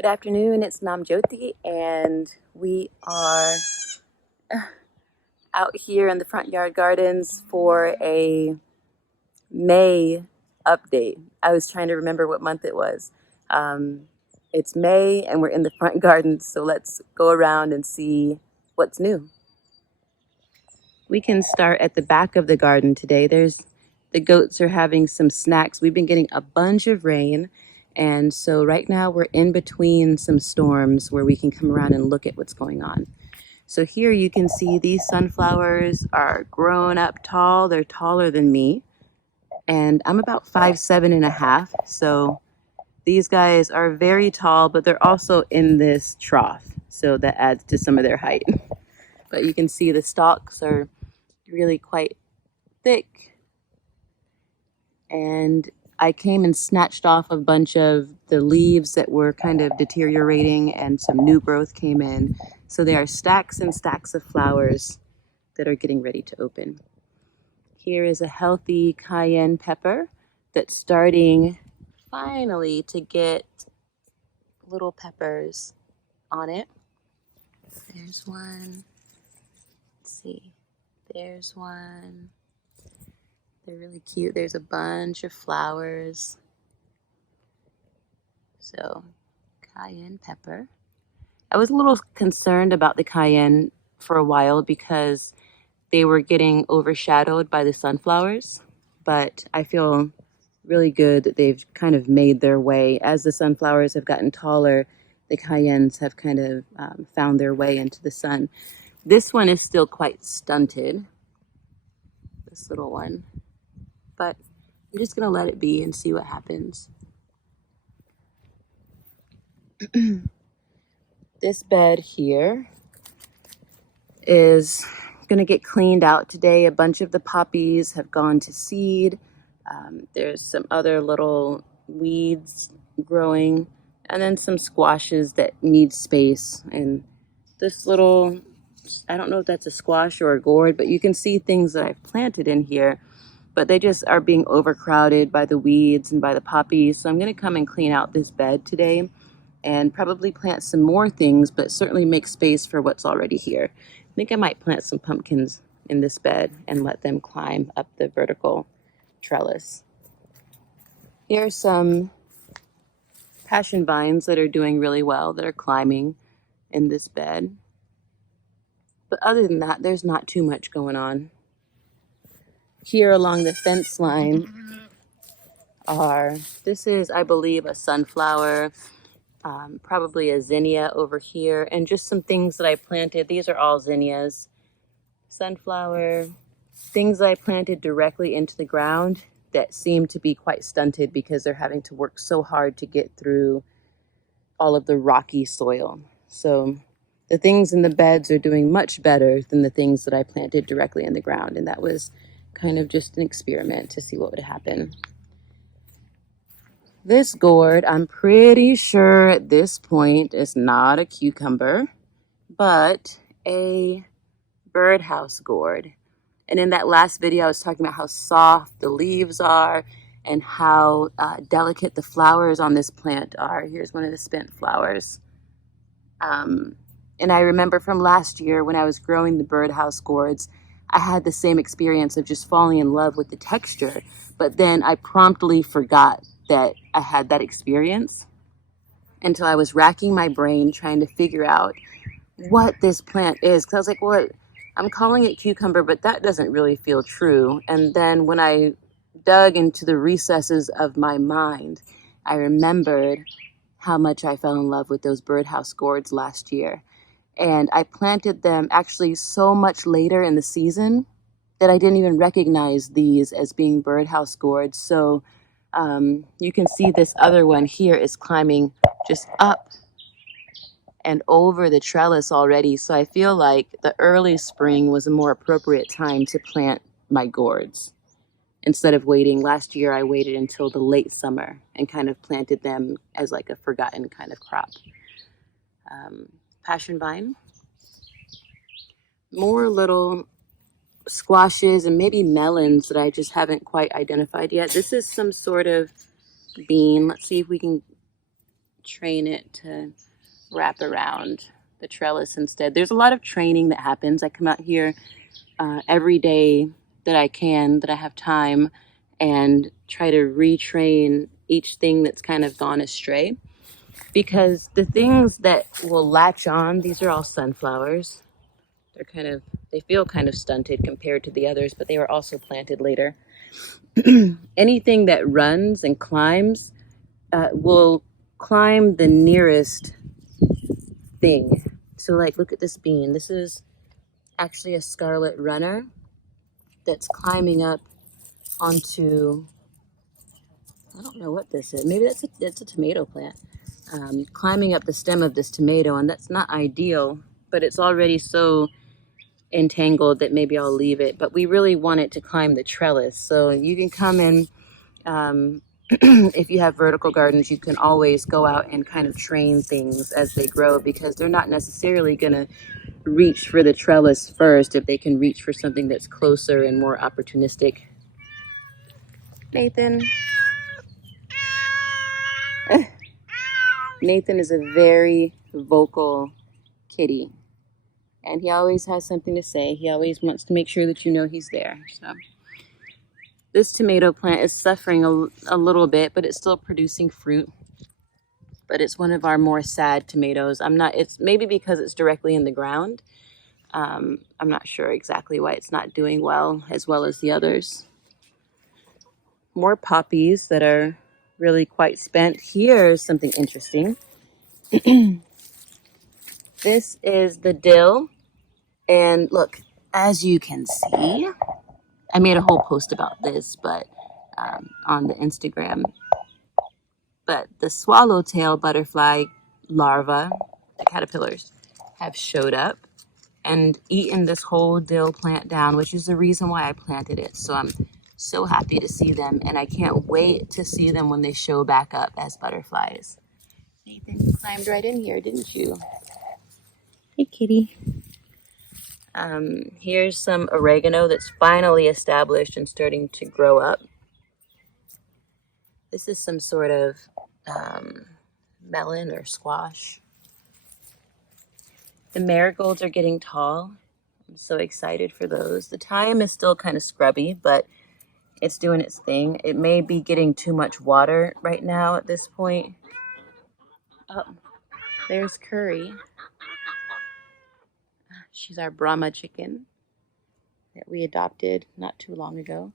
Good afternoon, it's Namjyoti, and we are out here in the front yard gardens for a May update. I was trying to remember what month it was. It's May and we're in the front gardens, so let's go around and see what's new. We can start at the back of the garden today. The goats are having some snacks. We've been getting a bunch of rain, and so right now we're in between some storms where we can come around and look at what's going on. So here you can see these sunflowers are grown up tall. They're taller than me, and I'm about 5'7.5". So these guys are very tall, but they're also in this trough, so that adds to some of their height. But you can see the stalks are really quite thick, and I came and snatched off a bunch of the leaves that were kind of deteriorating, and some new growth came in. So there are stacks and stacks of flowers that are getting ready to open. Here is a healthy cayenne pepper that's starting finally to get little peppers on it. There's one. Let's see. There's one. They're really cute. There's a bunch of flowers. So, cayenne pepper. I was a little concerned about the cayenne for a while because they were getting overshadowed by the sunflowers, but I feel really good that they've kind of made their way. As the sunflowers have gotten taller, the cayennes have kind of found their way into the sun. This one is still quite stunted, this little one, but I'm just gonna let it be and see what happens. This bed here is gonna get cleaned out today. A bunch of the poppies have gone to seed. There's some other little weeds growing, and then some squashes that need space. And this little, I don't know if that's a squash or a gourd, but you can see things that I've planted in here, but they just are being overcrowded by the weeds and by the poppies. So I'm gonna come and clean out this bed today and probably plant some more things, but certainly make space for what's already here. I think I might plant some pumpkins in this bed and let them climb up the vertical trellis. Here are some passion vines that are doing really well, that are climbing in this bed. But other than that, there's not too much going on. Here along the fence line this is, I believe, a sunflower, probably a zinnia over here, and just some things that I planted. These are all zinnias. Sunflower, things that I planted directly into the ground that seem to be quite stunted because they're having to work so hard to get through all of the rocky soil. So the things in the beds are doing much better than the things that I planted directly in the ground, and that was kind of just an experiment to see what would happen. This gourd, I'm pretty sure at this point is not a cucumber, but a birdhouse gourd. And in that last video, I was talking about how soft the leaves are and how delicate the flowers on this plant are. Here's one of the spent flowers. And I remember from last year when I was growing the birdhouse gourds, I had the same experience of just falling in love with the texture. But then I promptly forgot that I had that experience until I was racking my brain trying to figure out what this plant is. Because I was like, well, I'm calling it cucumber, but that doesn't really feel true. And then when I dug into the recesses of my mind, I remembered how much I fell in love with those birdhouse gourds last year. And I planted them actually so much later in the season that I didn't even recognize these as being birdhouse gourds. So you can see this other one here is climbing just up and over the trellis already. So I feel like the early spring was a more appropriate time to plant my gourds. Instead of waiting, last year I waited until the late summer and kind of planted them as like a forgotten kind of crop. Passion vine. More little squashes and maybe melons that I just haven't quite identified yet. This is some sort of bean. Let's see if we can train it to wrap around the trellis instead. There's a lot of training that happens. I come out here every day that I can, that I have time, and try to retrain each thing that's kind of gone astray. Because the things that will latch on, these are all sunflowers. They feel kind of stunted compared to the others, but they were also planted later. Anything that runs and climbs will climb the nearest thing. So like, look at this bean. This is actually a scarlet runner that's climbing up onto, I don't know what this is. Maybe that's a tomato plant. Climbing up the stem of this tomato, and that's not ideal, but it's already so entangled that maybe I'll leave it. But we really want it to climb the trellis. So you can come in, if you have vertical gardens, you can always go out and kind of train things as they grow, because they're not necessarily going to reach for the trellis first if they can reach for something that's closer and more opportunistic. Nathan. Nathan is a very vocal kitty, and he always has something to say. He always wants to make sure that you know he's there. So this tomato plant is suffering a little bit, but it's still producing fruit. But it's one of our more sad tomatoes. It's maybe because it's directly in the ground. I'm not sure exactly why it's not doing well as the others. More poppies that are really quite spent. Here's something interesting. This is the dill. And look, as you can see, I made a whole post about this, but on the Instagram. But the swallowtail butterfly larvae, the caterpillars, have showed up and eaten this whole dill plant down, which is the reason why I planted it. So I'm so happy to see them, and I can't wait to see them when they show back up as butterflies. Nathan, you climbed right in here, didn't you? Hey, kitty. Here's some oregano that's finally established and starting to grow up. This is some sort of melon or squash. The marigolds are getting tall. I'm so excited for those. The thyme is still kind of scrubby, but it's doing its thing. It may be getting too much water right now at this point. Oh, there's Curry. She's our Brahma chicken that we adopted not too long ago.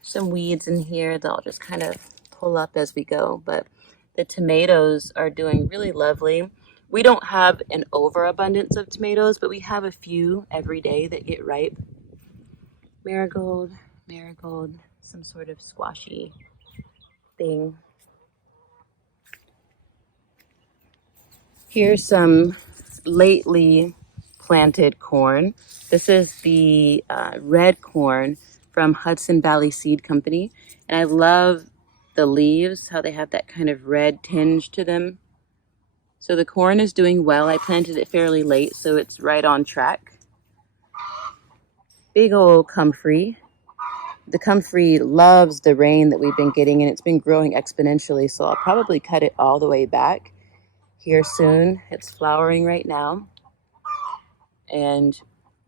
Some weeds in here that I'll just kind of pull up as we go, but the tomatoes are doing really lovely. We don't have an overabundance of tomatoes, but we have a few every day that get ripe. Marigold, some sort of squashy thing. Here's some lately planted corn. This is the red corn from Hudson Valley Seed Company. And I love the leaves, how they have that kind of red tinge to them. So the corn is doing well. I planted it fairly late, so it's right on track. Big old comfrey. The comfrey loves the rain that we've been getting, and it's been growing exponentially, so I'll probably cut it all the way back here soon. It's flowering right now. And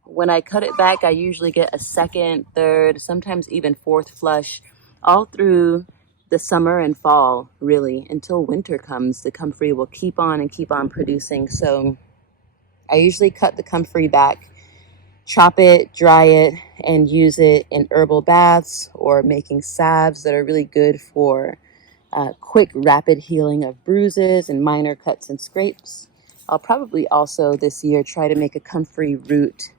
when I cut it back, I usually get a second, third, sometimes even fourth flush all through the summer and fall, really, until winter comes. The comfrey will keep on producing. So I usually cut the comfrey back, chop it, dry it, and use it in herbal baths or making salves that are really good for quick, rapid healing of bruises and minor cuts and scrapes. I'll probably also this year try to make a comfrey root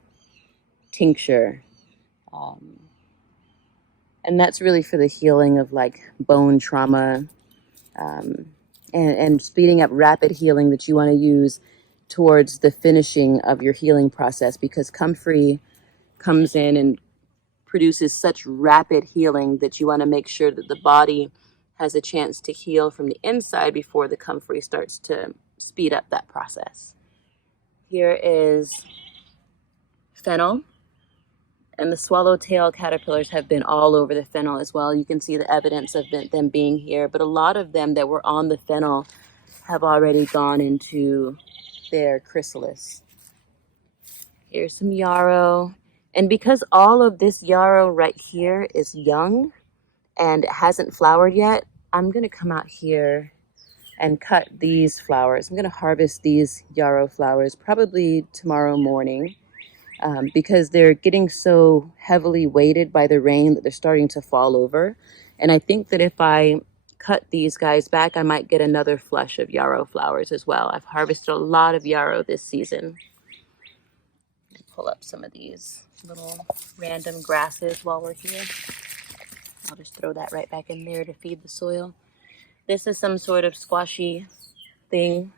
tincture. And that's really for the healing of like bone trauma and speeding up rapid healing that you want to use towards the finishing of your healing process, because comfrey comes in and produces such rapid healing that you want to make sure that the body has a chance to heal from the inside before the comfrey starts to speed up that process. Here is fennel, and the swallowtail caterpillars have been all over the fennel as well. You can see the evidence of them being here, but a lot of them that were on the fennel have already gone into their chrysalis. Here's some yarrow. And because all of this yarrow right here is young and it hasn't flowered yet, I'm gonna come out here and cut these flowers. I'm gonna harvest these yarrow flowers probably tomorrow morning because they're getting so heavily weighted by the rain that they're starting to fall over. And I think that if I cut these guys back, I might get another flush of yarrow flowers as well. I've harvested a lot of yarrow this season. Pull up some of these little random grasses while we're here. I'll just throw that right back in there to feed the soil. This is some sort of squashy thing.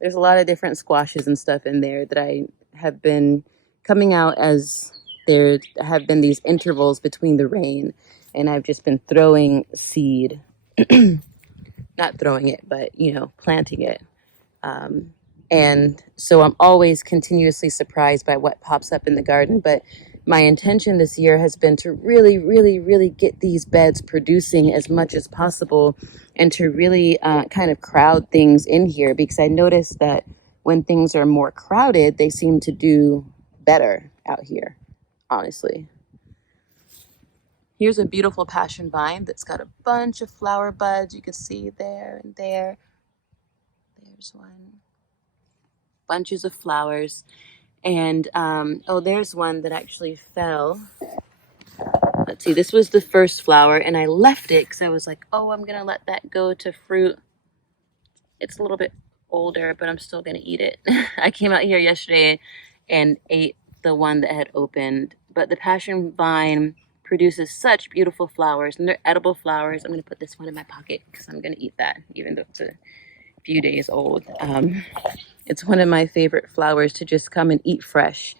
There's a lot of different squashes and stuff in there that I have been coming out as there have been these intervals between the rain, and I've just been throwing seed. Not throwing it, but, you know, planting it. And so I'm always continuously surprised by what pops up in the garden. But my intention this year has been to really, really, really get these beds producing as much as possible and to really kind of crowd things in here, because I noticed that when things are more crowded, they seem to do better out here, honestly. Here's a beautiful passion vine that's got a bunch of flower buds. You can see there and there. There's one. Bunches of flowers. And oh, there's one that actually fell. Let's see, this was the first flower, and I left it because I was like, oh, I'm gonna let that go to fruit. It's a little bit older, but I'm still gonna eat it. I came out here yesterday and ate the one that had opened, but the passion vine produces such beautiful flowers, and they're edible flowers. I'm gonna put this one in my pocket because I'm gonna eat that, even though it's a few days old. It's one of my favorite flowers to just come and eat fresh.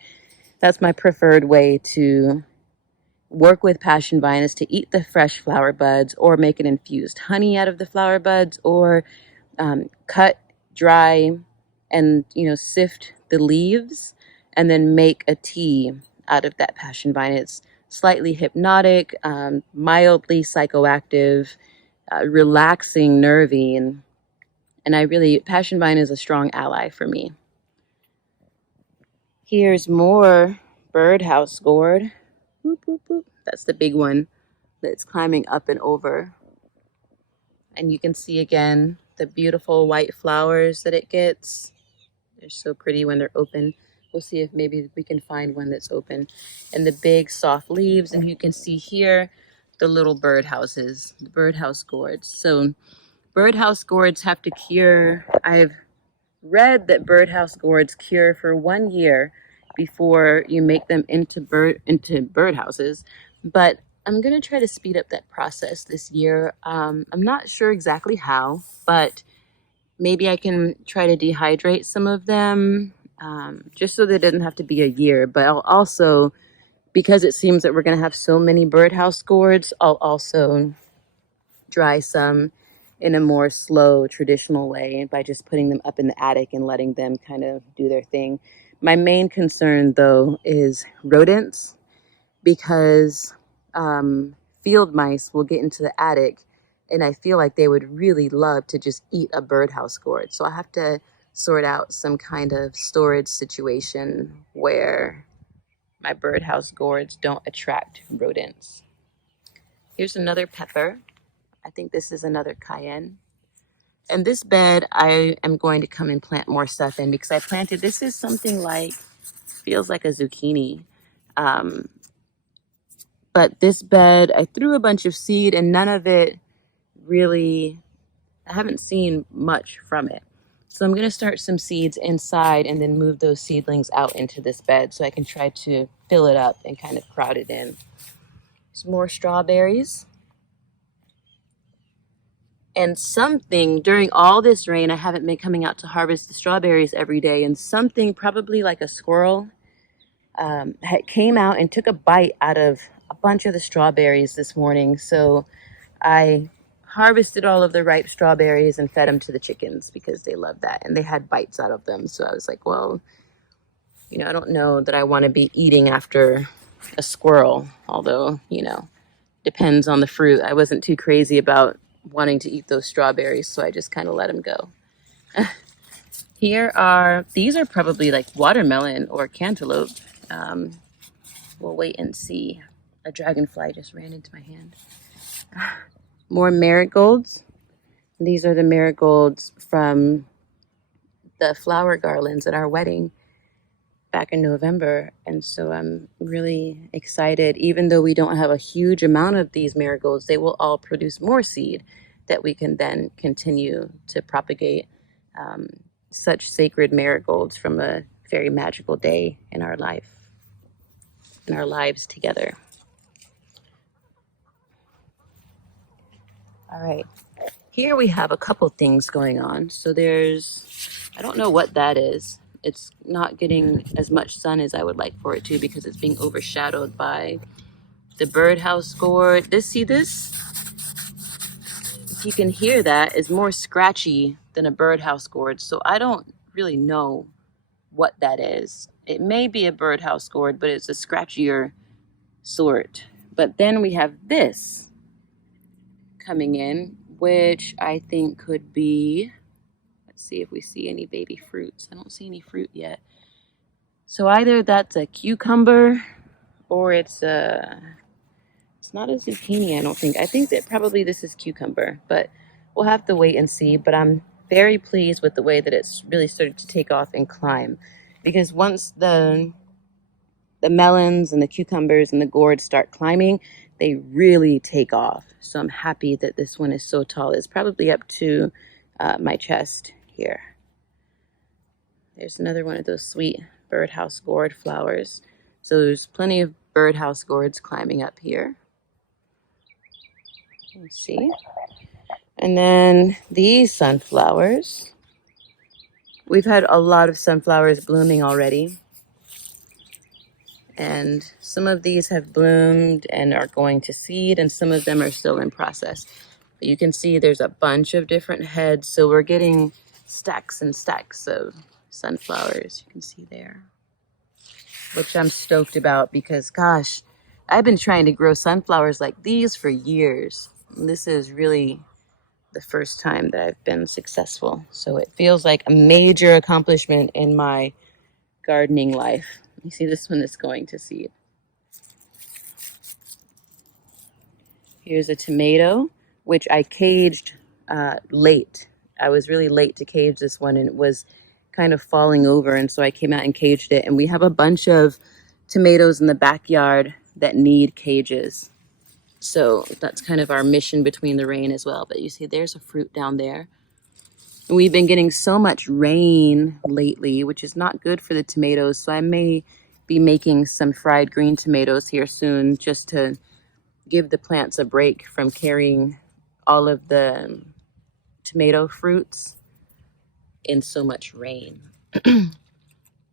That's my preferred way to work with passion vine, is to eat the fresh flower buds or make an infused honey out of the flower buds, or cut, dry, and, you know, sift the leaves and then make a tea out of that passion vine. It's slightly hypnotic, mildly psychoactive, relaxing, nervine. And I really, passion vine is a strong ally for me. Here's more birdhouse gourd. Boop, boop, boop. That's the big one that's climbing up and over. And you can see again the beautiful white flowers that it gets. They're so pretty when they're open. We'll see if maybe we can find one that's open. And the big soft leaves. And you can see here the little birdhouses, the birdhouse gourds. So birdhouse gourds have to cure. I've read that birdhouse gourds cure for 1 year before you make them into birdhouses, but I'm going to try to speed up that process this year. I'm not sure exactly how, but maybe I can try to dehydrate some of them, just so that it doesn't have to be a year. But I'll also, because it seems that we're going to have so many birdhouse gourds, I'll also dry some in a more slow, traditional way by just putting them up in the attic and letting them kind of do their thing. My main concern, though, is rodents, because field mice will get into the attic, and I feel like they would really love to just eat a birdhouse gourd. So I have to sort out some kind of storage situation where my birdhouse gourds don't attract rodents. Here's another pepper. I think this is another cayenne. And this bed, I am going to come and plant more stuff in, because I planted, this is something like, feels like a zucchini. But this bed, I threw a bunch of seed and none of it really, I haven't seen much from it. So I'm going to start some seeds inside and then move those seedlings out into this bed so I can try to fill it up and kind of crowd it in. Some more strawberries. And something, during all this rain, I haven't been coming out to harvest the strawberries every day, and something, probably like a squirrel, came out and took a bite out of a bunch of the strawberries this morning. So I harvested all of the ripe strawberries and fed them to the chickens because they love that, and they had bites out of them. So I was like, well, you know, I don't know that I want to be eating after a squirrel, although, you know, depends on the fruit. I wasn't too crazy about wanting to eat those strawberries, so I just kind of let them go. These are probably like watermelon or cantaloupe. Um, we'll wait and see. A dragonfly just ran into my hand. More marigolds. These are the marigolds from the flower garlands at our wedding back in November. And so I'm really excited. Even though we don't have a huge amount of these marigolds, they will all produce more seed that we can then continue to propagate such sacred marigolds from a very magical day in our life, in our lives together. All right. Here we have a couple things going on. So I don't know what that is. It's not getting as much sun as I would like for it to because it's being overshadowed by the birdhouse gourd. See this? If you can hear that, is more scratchy than a birdhouse gourd. So I don't really know what that is. It may be a birdhouse gourd, but it's a scratchier sort. But then we have this coming in, which I think could be, let's see if we see any baby fruits. I don't see any fruit yet. So either that's a cucumber or it's not a zucchini, I don't think. I think that probably this is cucumber, but we'll have to wait and see. But I'm very pleased with the way that it's really started to take off and climb, because once the melons and the cucumbers and the gourds start climbing, they really take off. So I'm happy that this one is so tall. It's probably up to my chest here. There's another one of those sweet birdhouse gourd flowers. So there's plenty of birdhouse gourds climbing up here. Let's see. And then these sunflowers. We've had a lot of sunflowers blooming already. And some of these have bloomed and are going to seed, and some of them are still in process. But you can see there's a bunch of different heads. So we're getting stacks and stacks of sunflowers. You can see there, which I'm stoked about because, gosh, I've been trying to grow sunflowers like these for years. And this is really the first time that I've been successful. So it feels like a major accomplishment in my gardening life. You see this one that's going to seed. Here's a tomato, which I caged late. I was really late to cage this one, and it was kind of falling over. And so I came out and caged it. And we have a bunch of tomatoes in the backyard that need cages. So that's kind of our mission between the rain as well. But you see, there's a fruit down there. And we've been getting so much rain lately, which is not good for the tomatoes. So I may be making some fried green tomatoes here soon, just to give the plants a break from carrying all of the tomato fruits in so much rain. And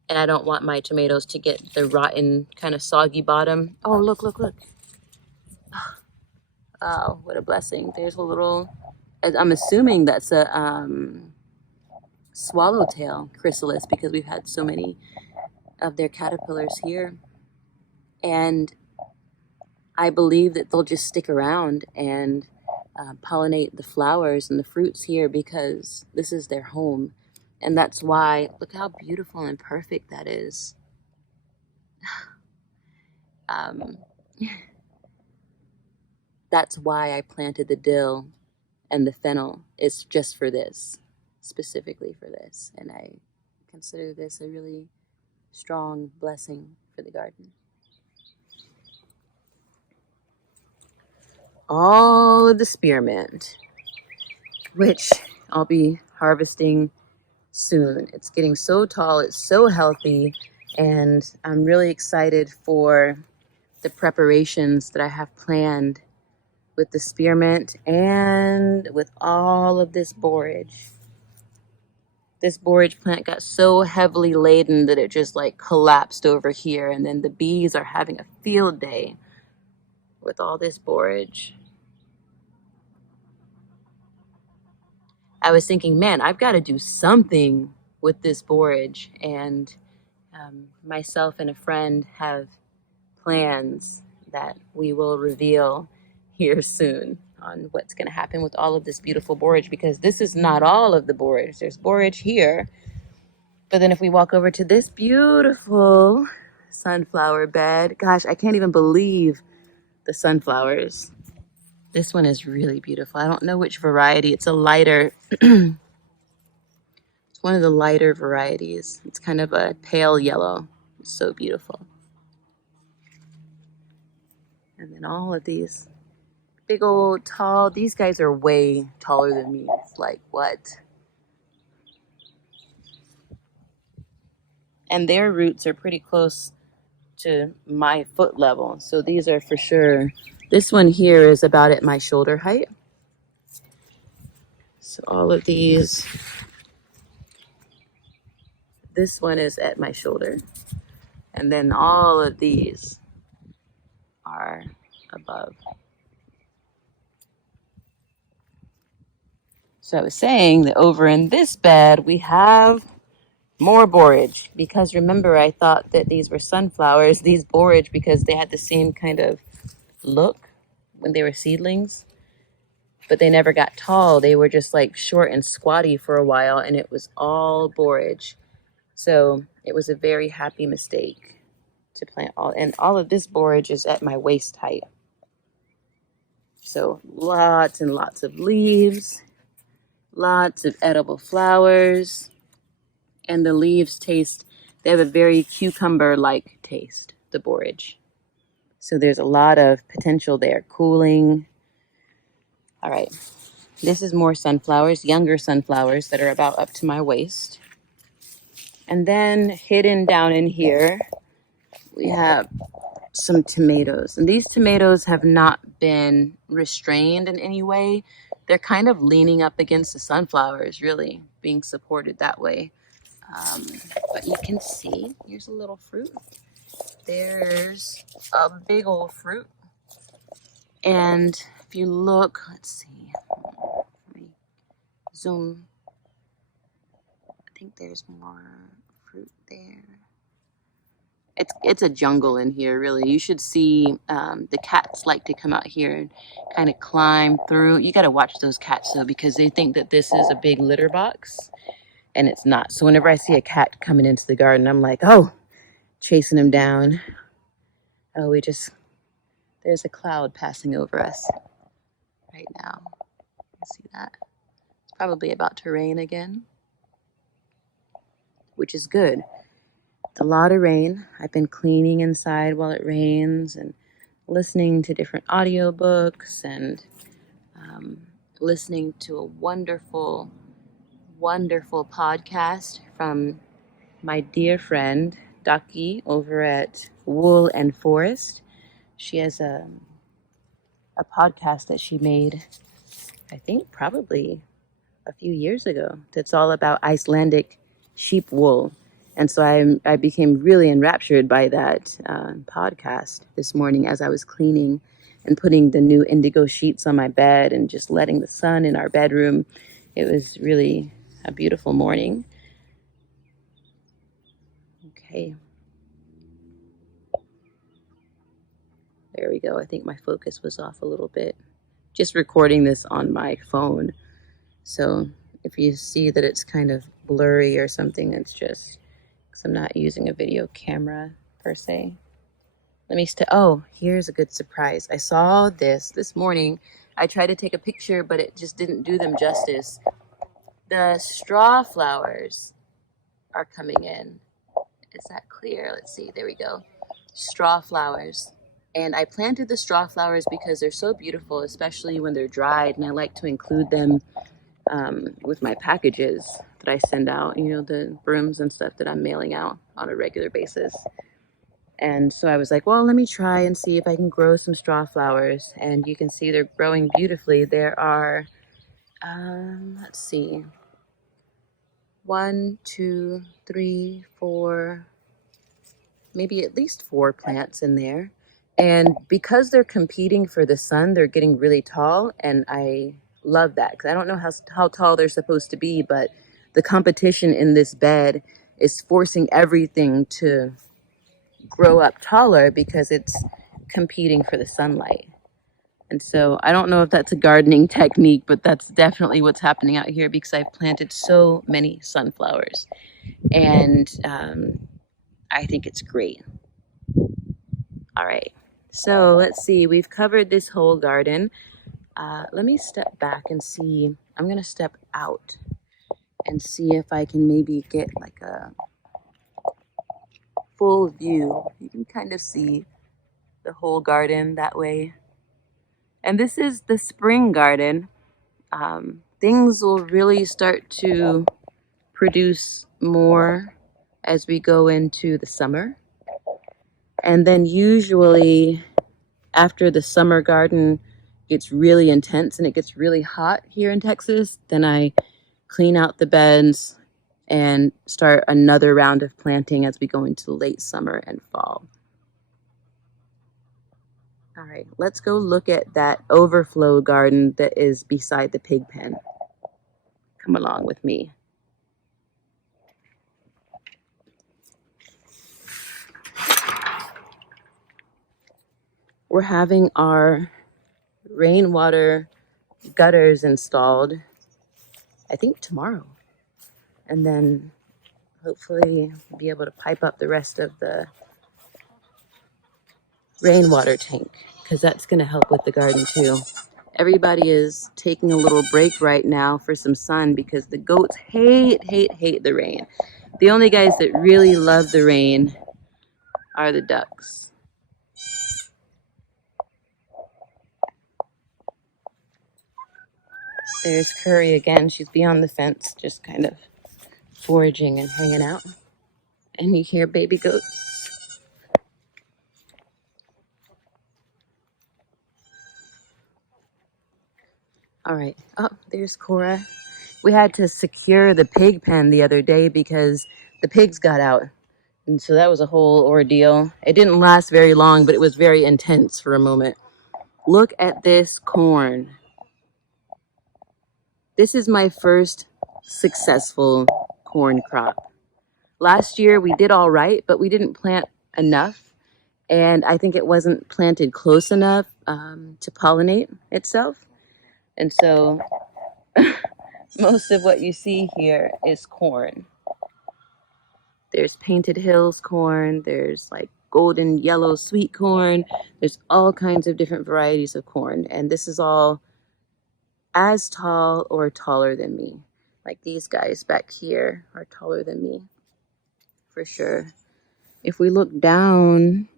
I don't want my tomatoes to get the rotten, kind of soggy bottom. Oh, look, look, look. Oh, what a blessing. There's a little, I'm assuming that's a swallowtail chrysalis, because we've had so many of their caterpillars here. And I believe that they'll just stick around and pollinate the flowers and the fruits here, because this is their home. And that's why, look how beautiful and perfect that is. That's why I planted the dill and the fennel. It's just for this, specifically for this. And I consider this a really strong blessing for the garden. All of the spearmint, which I'll be harvesting soon. It's getting so tall, it's so healthy, and I'm really excited for the preparations that I have planned with the spearmint and with all of this borage. This borage plant got so heavily laden that it just like collapsed over here, and then the bees are having a field day with all this borage. I was thinking, man, I've got to do something with this borage, and myself and a friend have plans that we will reveal here soon. on what's going to happen with all of this beautiful borage, because this is not all of the borage. There's borage here. But then if we walk over to this beautiful sunflower bed, gosh, I can't even believe the sunflowers. This one is really beautiful. I don't know which variety. It's a lighter, it's one of the lighter varieties. It's kind of a pale yellow. It's so beautiful. And then all of these big old tall, these guys are way taller than me. It's like, what? And their roots are pretty close to my foot level. So these are for sure, this one here is about at my shoulder height. So all of these, this one is at my shoulder. And then all of these are above. So I was saying that over in this bed, we have more borage, because remember, I thought that these were sunflowers, these borage, because they had the same kind of look when they were seedlings, but they never got tall. They were just like short and squatty for a while, and it was all borage. So it was a very happy mistake to plant all of this borage is at my waist height. So lots and lots of leaves, lots of edible flowers, and the leaves taste, they have a very cucumber-like taste, the borage. So there's a lot of potential there, cooling. All right, this is more sunflowers, younger sunflowers that are about up to my waist. And then hidden down in here, we have some tomatoes. And these tomatoes have not been restrained in any way. They're kind of leaning up against the sunflowers, really, being supported that way. But you can see, here's a little fruit. There's a big old fruit. And if you look, let's see, let me zoom. I think there's more fruit there. It's a jungle in here, really. You should see the cats like to come out here and kind of climb through. You got to watch those cats, though, because they think that this is a big litter box, and it's not. So whenever I see a cat coming into the garden, I'm like, oh, chasing him down. Oh, there's a cloud passing over us right now. You see that? It's probably about to rain again, which is good. It's a lot of rain. I've been cleaning inside while it rains and listening to different audiobooks and listening to a wonderful, wonderful podcast from my dear friend, Ducky, over at Wool and Forest. She has a podcast that she made, I think probably a few years ago, that's all about Icelandic sheep wool. And so I became really enraptured by that podcast this morning as I was cleaning and putting the new indigo sheets on my bed and just letting the sun in our bedroom. It was really a beautiful morning. Okay. There we go. I think my focus was off a little bit. Just recording this on my phone. So if you see that it's kind of blurry or something, it's just because I'm not using a video camera per se. Oh, here's a good surprise. I saw this morning. I tried to take a picture, but it just didn't do them justice. The straw flowers are coming in. Is that clear? Let's see. There we go. Straw flowers. And I planted the straw flowers because they're so beautiful, especially when they're dried. And I like to include them with my packages that I send out, the brooms and stuff that I'm mailing out on a regular basis. And so I was like, well, let me try and see if I can grow some straw flowers. And you can see they're growing beautifully. There are, let's see, 1, 2, 3, 4, maybe at least 4 plants in there. And because they're competing for the sun, they're getting really tall. And I love that because I don't know how tall they're supposed to be, but the competition in this bed is forcing everything to grow up taller because it's competing for the sunlight. And so I don't know if that's a gardening technique, but that's definitely what's happening out here because I've planted so many sunflowers. And I think it's great. All right. So let's see. We've covered this whole garden. Let me step back and see. I'm going to step out and see if I can maybe get like a full view. You can kind of see the whole garden that way. And this is the spring garden. Things will really start to produce more as we go into the summer. And then usually after the summer garden gets really intense and it gets really hot here in Texas, then I clean out the beds and start another round of planting as we go into late summer and fall. All right, let's go look at that overflow garden that is beside the pig pen. Come along with me. We're having our rainwater gutters installed, I think tomorrow. And then hopefully be able to pipe up the rest of the rainwater tank because that's going to help with the garden too. Everybody is taking a little break right now for some sun because the goats hate the rain. The only guys that really love the rain are the ducks. There's Curry again. She's beyond the fence, just kind of foraging and hanging out. And you hear baby goats. All right. Oh, there's Cora. We had to secure the pig pen the other day because the pigs got out. And so that was a whole ordeal. It didn't last very long, but it was very intense for a moment. Look at this corn. This is my first successful corn crop. Last year we did all right, but we didn't plant enough. And I think it wasn't planted close enough to pollinate itself. And so most of what you see here is corn. There's Painted Hills corn, there's like golden yellow sweet corn, there's all kinds of different varieties of corn. And this is all as tall or taller than me. Like these guys back here are taller than me, for sure. If we look down,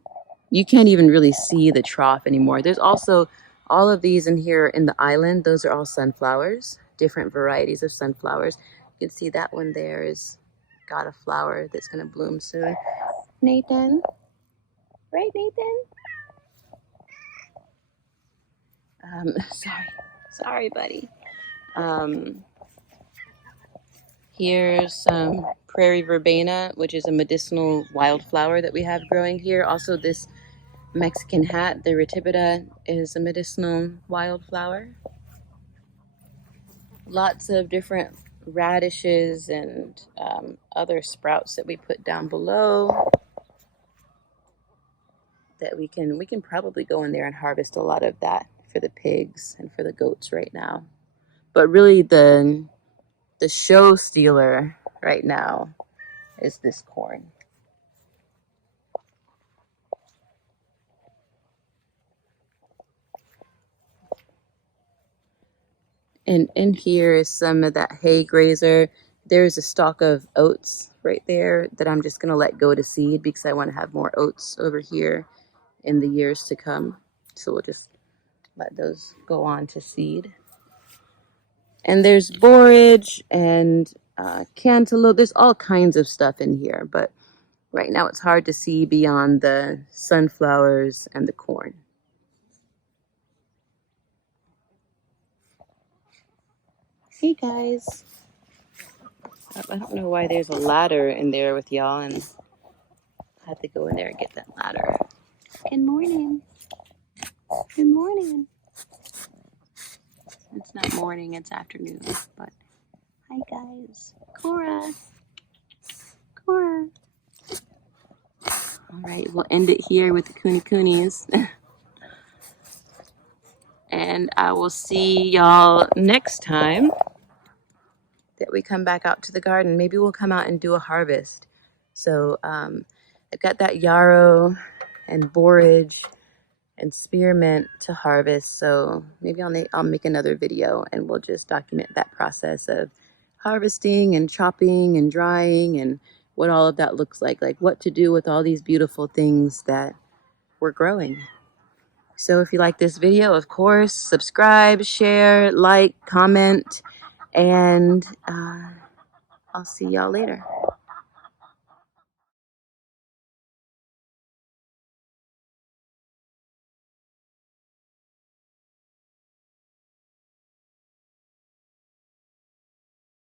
you can't even really see the trough anymore. There's also all of these in here in the island. Those are all sunflowers, different varieties of sunflowers. You can see that one there is got a flower that's going to bloom soon. Nathan? Right, Nathan? Sorry, buddy. Here's some prairie verbena, which is a medicinal wildflower that we have growing here. Also, this Mexican hat, the Retibita, is a medicinal wildflower. Lots of different radishes and other sprouts that we put down below that we can probably go in there and harvest a lot of that for the pigs and for the goats right now. But really the show stealer right now is this corn. And in here is some of that hay grazer. There's a stalk of oats right there that I'm just gonna let go to seed because I want to have more oats over here in the years to come. So we'll just let those go on to seed. And there's borage and cantaloupe. There's all kinds of stuff in here, but right now it's hard to see beyond the sunflowers and the corn. Hey guys. I don't know why there's a ladder in there with y'all, and I had to go in there and get that ladder. Good morning. Good morning. It's not morning, it's afternoon, but hi guys. Cora. Cora. All right, we'll end it here with the Kuni Kunis. And I will see y'all next time that we come back out to the garden. Maybe we'll come out and do a harvest. So I've got that yarrow and borage and spearmint to harvest. So maybe I'll make another video and we'll just document that process of harvesting and chopping and drying and what all of that looks like what to do with all these beautiful things that we're growing. So if you like this video, of course, subscribe, share, like, comment, and I'll see y'all later.